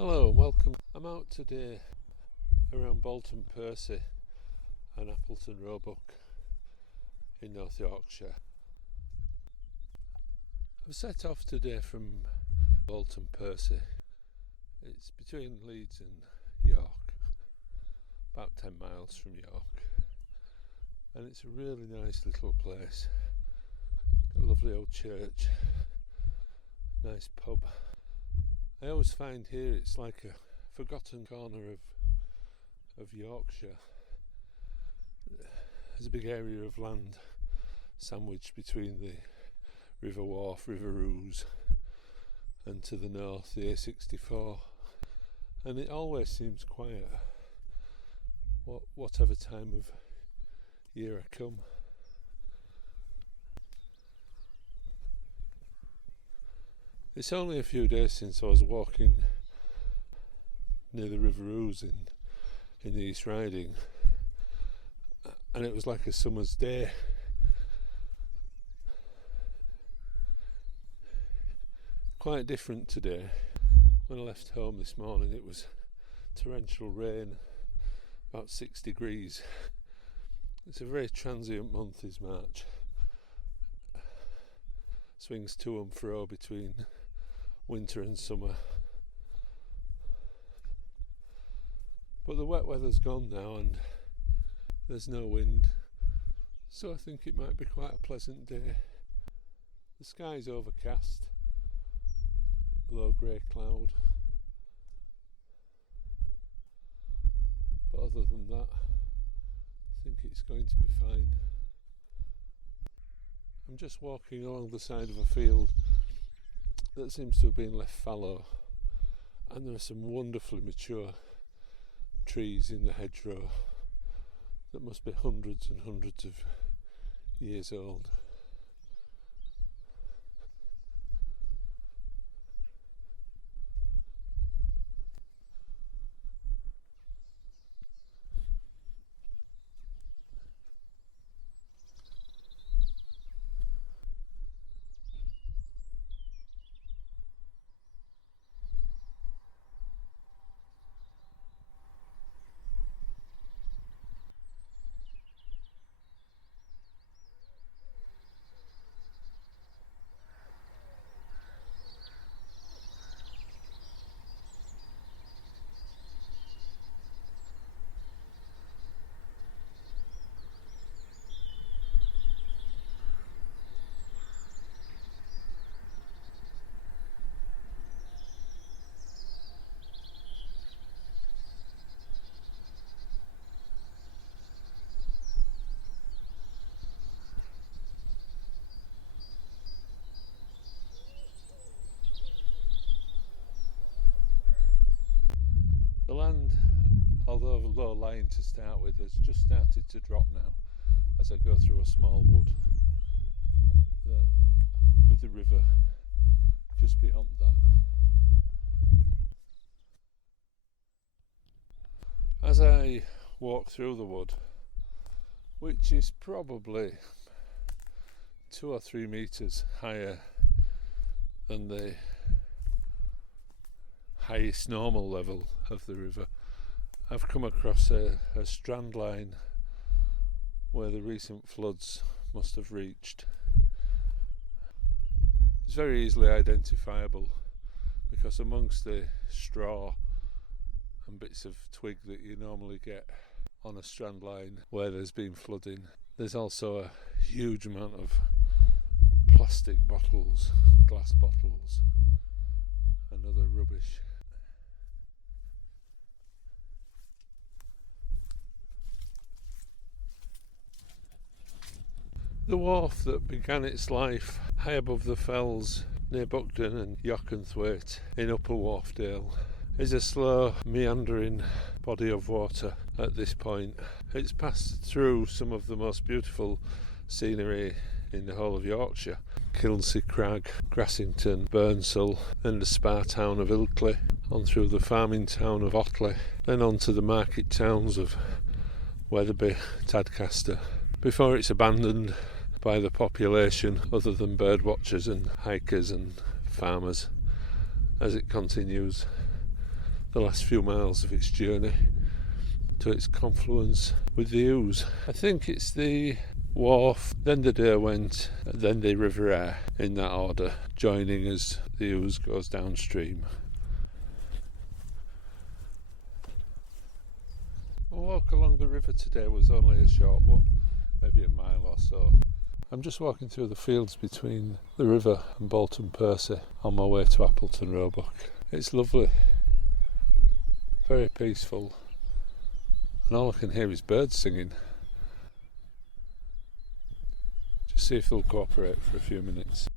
Hello, welcome. I'm out today around Bolton Percy and Appleton Roebuck in North Yorkshire. I've set off today from Bolton Percy. It's between Leeds and York, about 10 miles from York, and it's a really nice little place. Got a lovely old church, nice pub. I always find here it's like a forgotten corner of Yorkshire. There's a big area of land sandwiched between the River Wharfe, River Wharfe, and to the north the A64, and it always seems quiet whatever time of year I come. It's only a few days since I was walking near the River Wharfe in the East Riding, and it was like a summer's day. Quite different today. When I left home this morning it was torrential rain, about 6 degrees. It's a very transient month, is March. Swings to and fro between winter and summer. But the wet weather's gone now and there's no wind, so I think it might be quite a pleasant day. The sky's overcast, low grey cloud, but other than that I think it's going to be fine. I'm just walking along the side of a field that seems to have been left fallow, and there are some wonderfully mature trees in the hedgerow that must be hundreds and hundreds of years old. The land, although low lying to start with, has just started to drop now as I go through a small wood with the river just beyond that. As I walk through the wood, which is probably 2 or 3 metres higher than the highest normal level of the river, I've come across a strand line where the recent floods must have reached. It's very easily identifiable because amongst the straw and bits of twig that you normally get on a strand line where there's been flooding, there's also a huge amount of plastic bottles, glass bottles and other rubbish. The wharf that began its life high above the fells near Buckden and Yokenthwaite in Upper Wharfedale is a slow meandering body of water at this point. It's passed through some of the most beautiful scenery in the whole of Yorkshire: Kilnsea Crag, Grassington, Burnsall, then the spa town of Ilkley, on through the farming town of Otley, then on to the market towns of Wetherby, Tadcaster, before it's abandoned by the population other than bird watchers and hikers and farmers as it continues the last few miles of its journey to its confluence with the Ouse. I think it's the Wharfe, then the Derwent, then the River Wharfe, in that order, joining as the Ouse goes downstream. My walk along the river today was only a short one, maybe a mile or so. I'm just walking through the fields between the river and Bolton Percy on my way to Appleton Roebuck. It's lovely, very peaceful, and all I can hear is birds singing. Just see if they'll cooperate for a few minutes.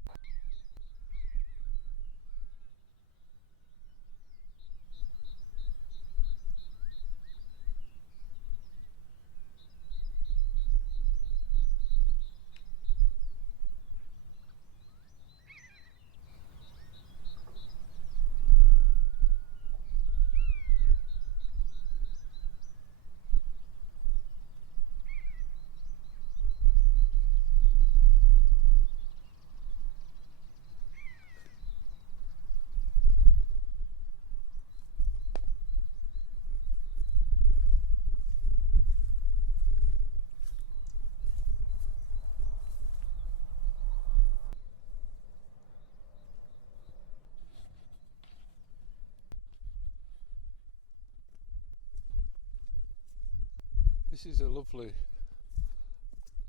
This is a lovely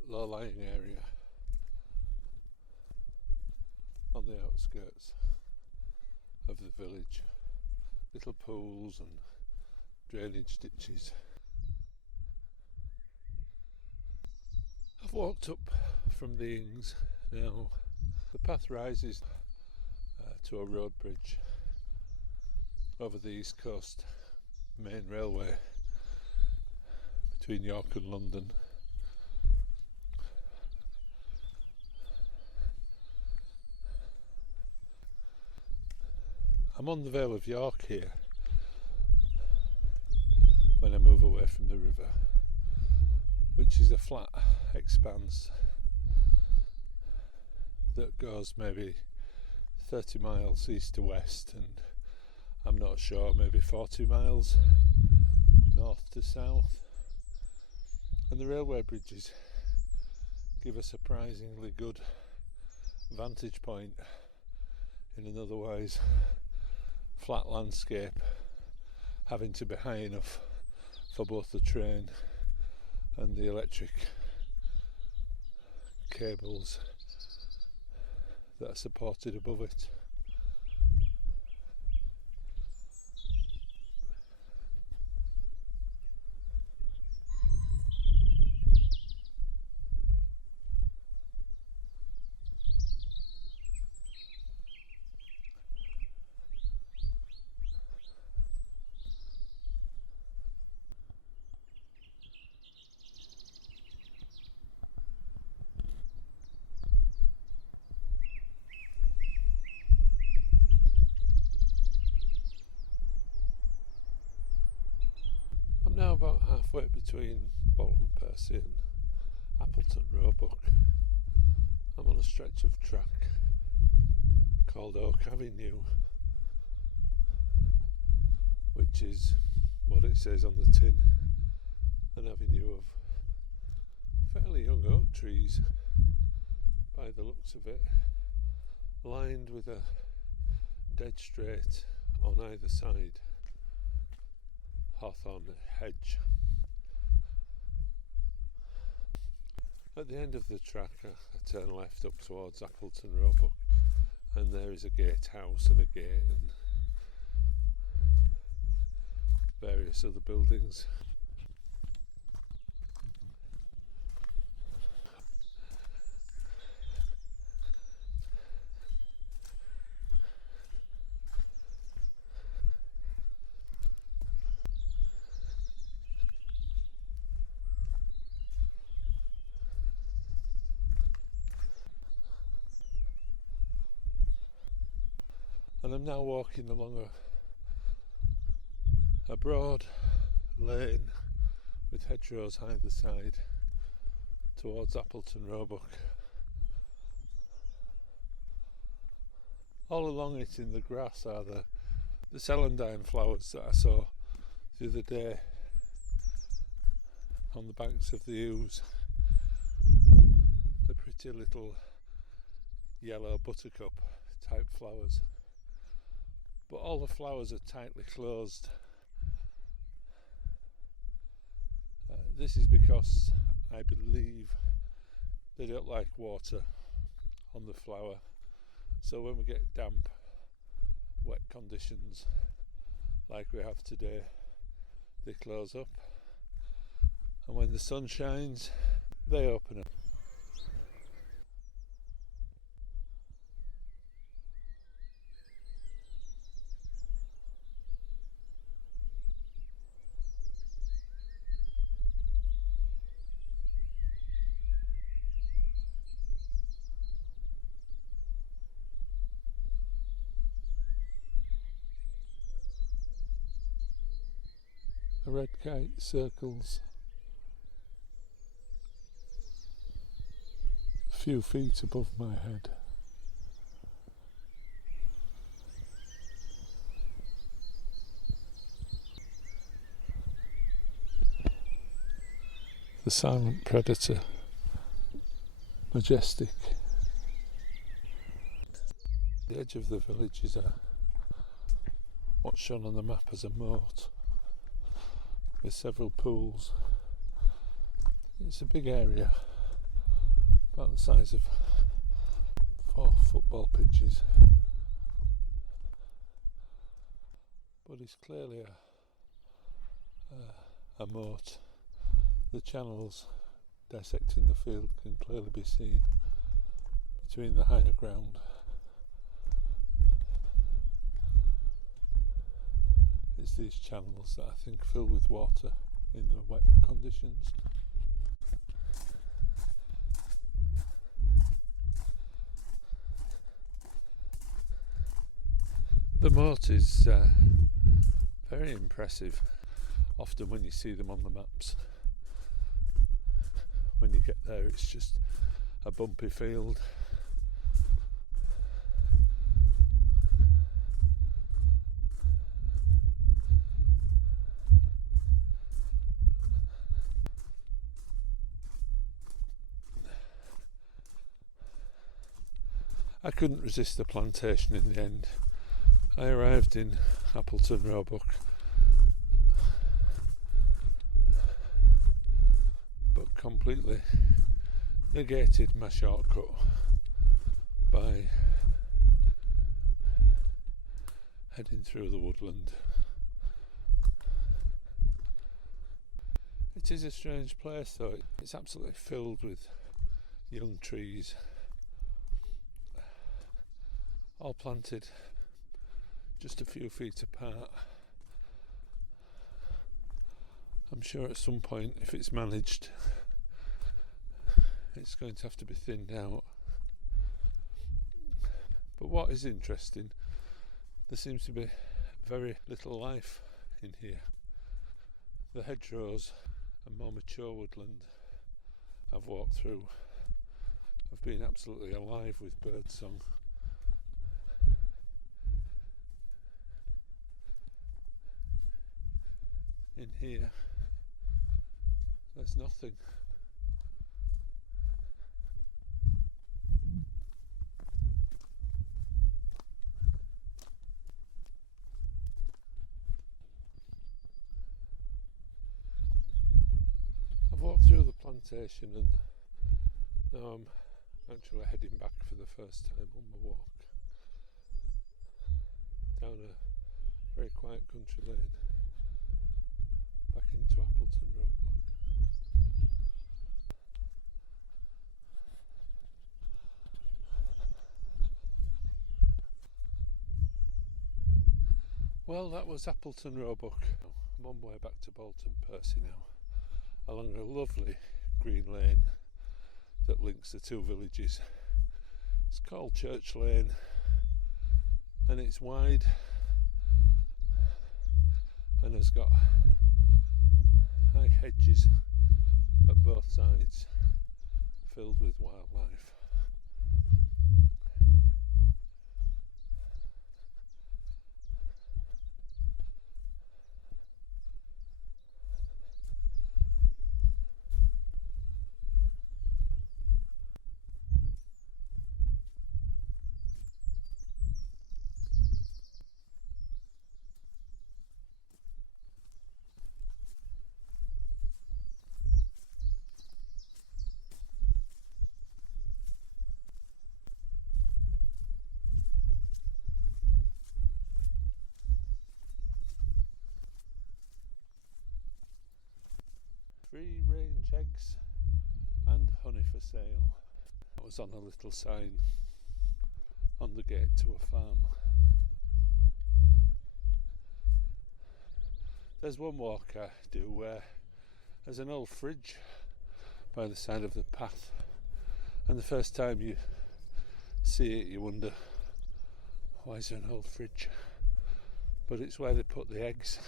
low-lying area on the outskirts of the village. Little pools and drainage ditches. I've walked up from the Ings now. The path rises to a road bridge over the East Coast main railway between York and London. I'm on the Vale of York here when I move away from the river, which is a flat expanse that goes maybe 30 miles east to west, and I'm not sure, maybe 40 miles north to south. And the railway bridges give a surprisingly good vantage point in an otherwise flat landscape, having to be high enough for both the train and the electric cables that are supported above it. I'm now about halfway between Bolton Percy and Appleton Roebuck. I'm on a stretch of track called Oak Avenue, which is what it says on the tin, an avenue of fairly young oak trees by the looks of it, lined with a dead straight on either side hawthorn hedge. At the end of the track I turn left up towards Appleton Roebuck, and there is a gatehouse and a gate and various other buildings. And I'm now walking along a broad lane with hedgerows either side towards Appleton Roebuck. All along it in the grass are the The celandine flowers that I saw the other day on the banks of the Ouse, the pretty little yellow buttercup type flowers, but all the flowers are tightly closed. This is because I believe they don't like water on the flower, so when we get damp, wet conditions like we have today, they close up, and when the sun shines, they open up. A red kite circles a few feet above my head. The silent predator, majestic. The edge of the village is what's shown on the map as a moat, with several pools. It's a big area, about the size of 4 football pitches, but it's clearly a moat. The channels dissecting the field can clearly be seen between the higher ground. It's these channels that I think fill with water in the wet conditions. The moat is very impressive, often when you see them on the maps. When you get there, it's just a bumpy field. I couldn't resist the plantation in the end. I arrived in Appleton Roebuck, but completely negated my shortcut by heading through the woodland. It is a strange place though. It's absolutely filled with young trees, all planted just a few feet apart. I'm sure at some point, if it's managed, it's going to have to be thinned out. But what is interesting, there seems to be very little life in here. The hedgerows and more mature woodland I've walked through have been absolutely alive with birdsong. In here, there's nothing. I've walked through the plantation and now I'm actually heading back for the first time on my walk down a very quiet country lane back into Appleton Roebuck. Well, that was Appleton Roebuck. I'm on my way back to Bolton Percy now, along a lovely green lane that links the two villages. It's called Church Lane and it's wide and has got high hedges at both sides filled with wildlife. free range eggs and honey for sale. That was on a little sign on the gate to a farm. There's one walk I do where there's an old fridge by the side of the path, and the first time you see it you wonder, why is there an old fridge? But it's where they put the eggs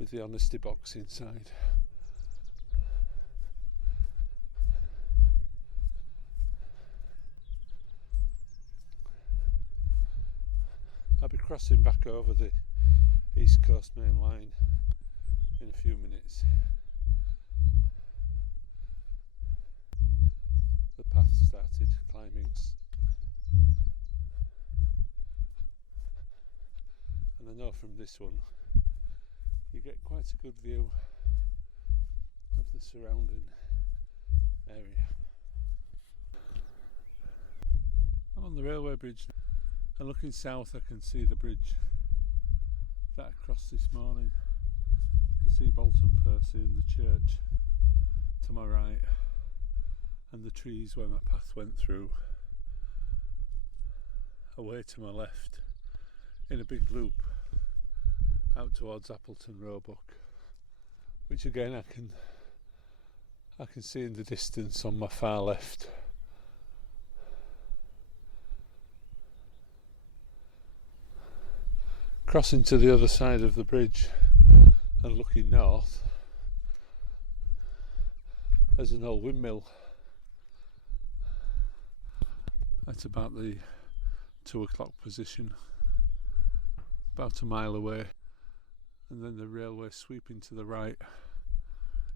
with the honesty box inside. I'll be crossing back over the East Coast Main Line in a few minutes. The path started climbing, and I know from this one you get quite a good view of the surrounding area. I'm on the railway bridge, and looking south I can see the bridge that I crossed this morning. I can see Bolton Percy and the church to my right, and the trees where my path went through. Away to my left, in a big loop, out towards Appleton Roebuck, which again I can see in the distance on my far left. Crossing to the other side of the bridge and looking north, there's an old windmill at about the 2 o'clock position, about a mile away, and then the railway sweeping to the right.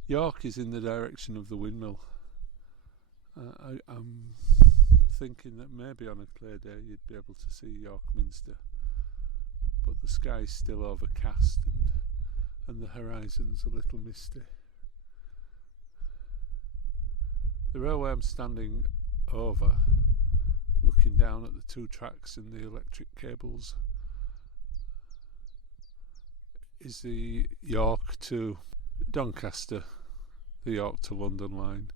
York is in the direction of the windmill. I'm thinking that maybe on a clear day you'd be able to see York Minster, but the sky's still overcast and the horizon's a little misty. The railway I'm standing over, looking down at the 2 tracks and the electric cables, is the York to Doncaster, the York to London line.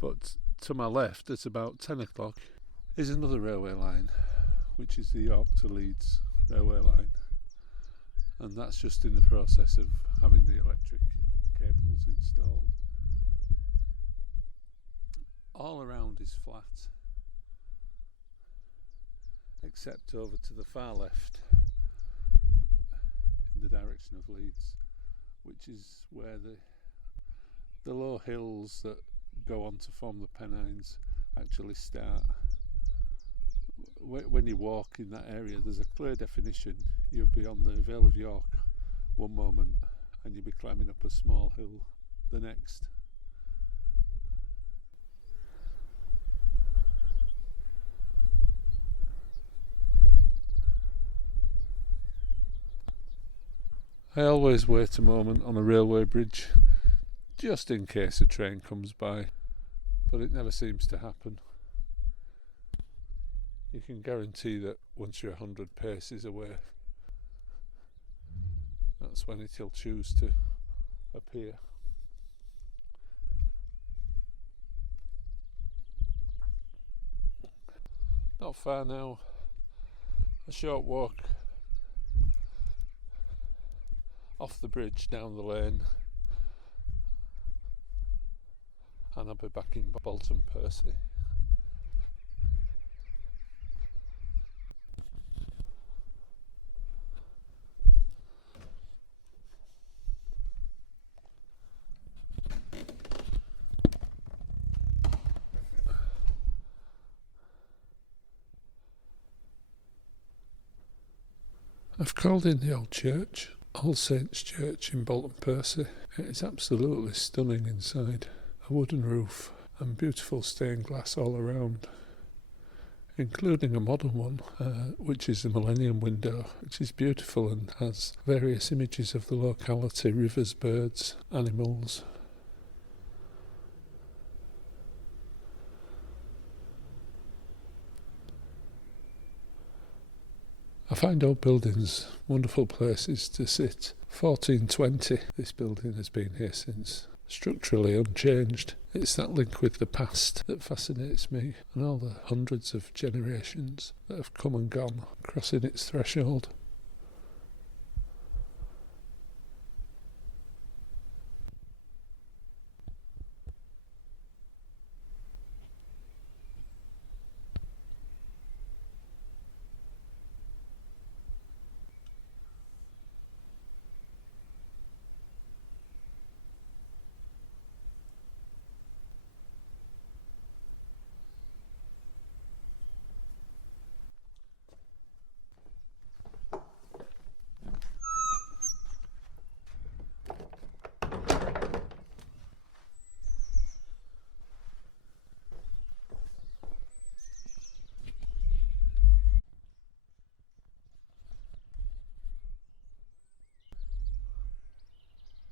But to my left, at about 10 o'clock, is another railway line, which is the York to Leeds railway line, and that's just in the process of having the electric cables installed. All around is flat, except over to the far left in the direction of Leeds, which is where the low hills that go on to form the Pennines actually start. When you walk in that area, there's a clear definition. You'll be on the Vale of York one moment and you'll be climbing up a small hill the next. I always wait a moment on a railway bridge just in case a train comes by, but it never seems to happen. You can guarantee that once you're 100 paces away, that's when it'll choose to appear. Not far now, a short walk off the bridge down the lane, and I'll be back in Bolton Percy. I've called in the old church, All Saints Church in Bolton Percy. It's absolutely stunning inside. A wooden roof and beautiful stained glass all around, including a modern one, which is the Millennium window, which is beautiful and has various images of the locality, rivers, birds, animals. I find old buildings wonderful places to sit 1420. This building has been here since, structurally unchanged. It's that link with the past that fascinates me, and all the hundreds of generations that have come and gone crossing its threshold.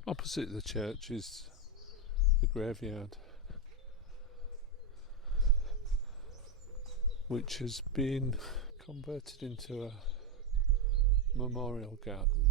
Opposite the church is the graveyard, which has been converted into a memorial garden.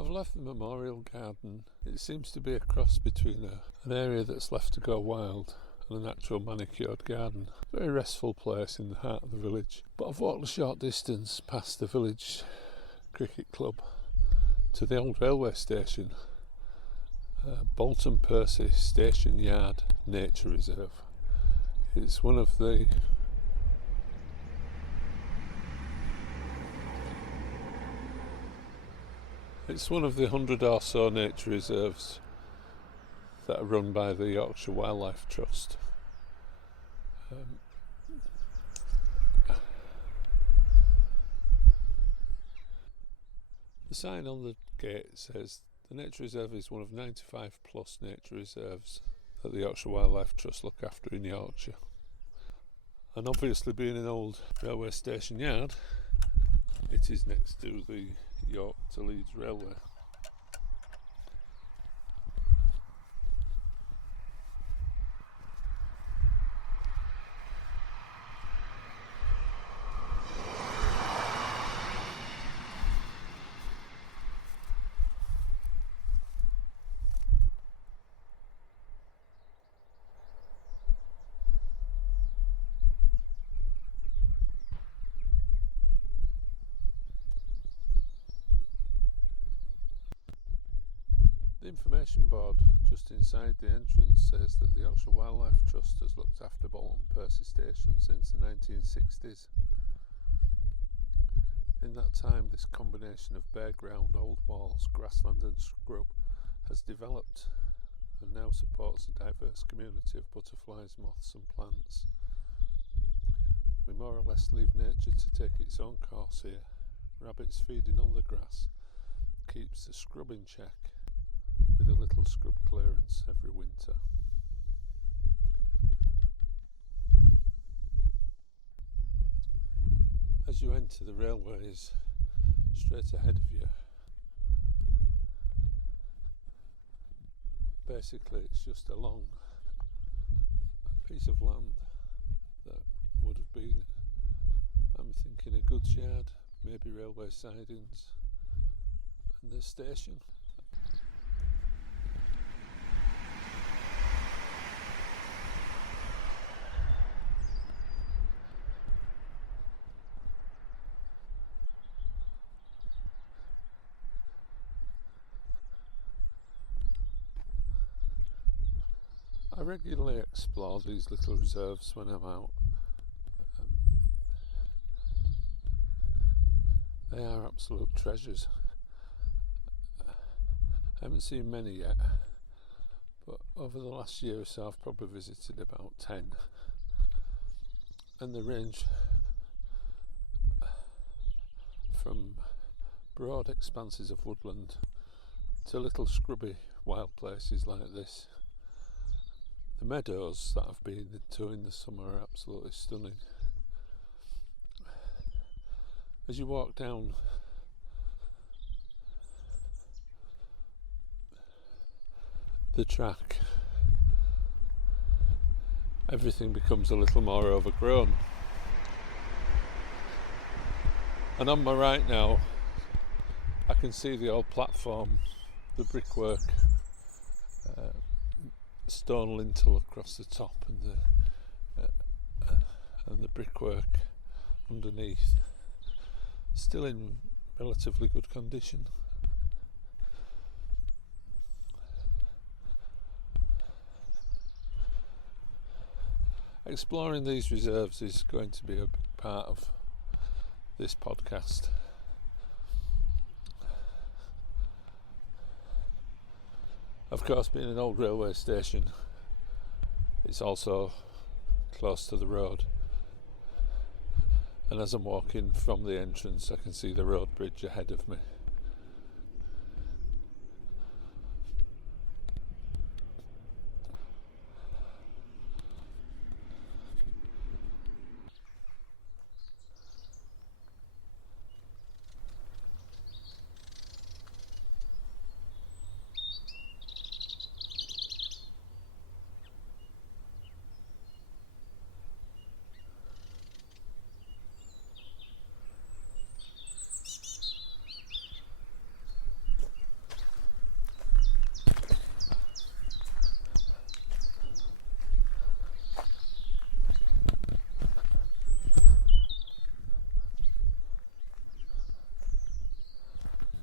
I've left the memorial garden. It seems to be a cross between an area that's left to go wild and an actual manicured garden. Very restful place in the heart of the village. But I've walked a short distance past the village cricket club to the old railway station, Bolton Percy Station Yard Nature Reserve. It's one of the It's one of the 100 or so nature reserves that are run by the Yorkshire Wildlife Trust. The sign on the gate says the nature reserve is one of 95 plus nature reserves that the Yorkshire Wildlife Trust look after in Yorkshire. And obviously, being an old railway station yard, it is next to the York to Leeds Railway. The information board just inside the entrance says that the Yorkshire Wildlife Trust has looked after Bolton Percy Station since the 1960s. In that time, this combination of bare ground, old walls, grassland and scrub has developed and now supports a diverse community of butterflies, moths and plants. We more or less leave nature to take its own course here. Rabbits feeding on the grass keeps the scrub in check, with a little scrub clearance every winter. As you enter, the railways straight ahead of you. Basically, it's just a long piece of land that would have been, I'm thinking, a goods yard, maybe railway sidings, and the station. I regularly explore these little reserves when I'm out. They are absolute treasures. I haven't seen many yet, but over the last year or so I've probably visited about 10, and they range from broad expanses of woodland to little scrubby wild places like this. The meadows that I've been to in the summer are absolutely stunning. As you walk down the track, everything becomes a little more overgrown. And on my right now, I can see the old platform, the brickwork, stone lintel across the top, and the brickwork underneath, still in relatively good condition. Exploring these reserves is going to be a big part of this podcast. Of course, being an old railway station, it's also close to the road, and as I'm walking from the entrance I can see the road bridge ahead of me.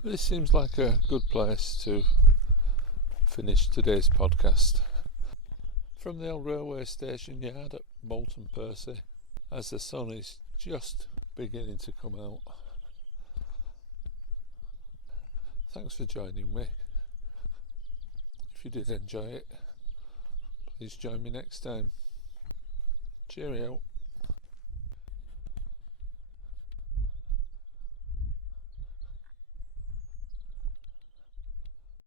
This seems like a good place to finish today's podcast. From the old railway station yard at Bolton Percy, as the sun is just beginning to come out. Thanks for joining me. If you did enjoy it, please join me next time. Cheerio.